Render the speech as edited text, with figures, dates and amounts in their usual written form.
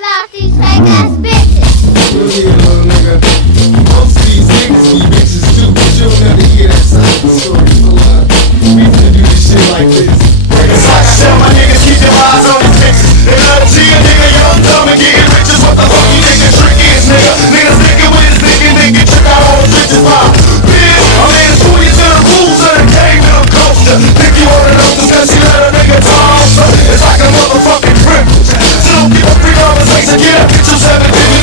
drive off these fake ass bitches. Look here, little nigga. Most of these niggas be bitches too, but you'll never hear that side of the story. So, we finna do this shit like this. It's like I tell my niggas, keep your eyes on these bitches. They love to see a nigga young, dumb, and getting riches. What the fuck you nigga trick is, nigga? Niggas thinking with his nigga trick out all the bitches. Why? Bitch, I'm in school, you to the rules of the game and the culture. Think you wanna know this cause you let a nigga talk? It's like a motherfucking privilege. So don't give a $3 later, get up, get your 7 digits.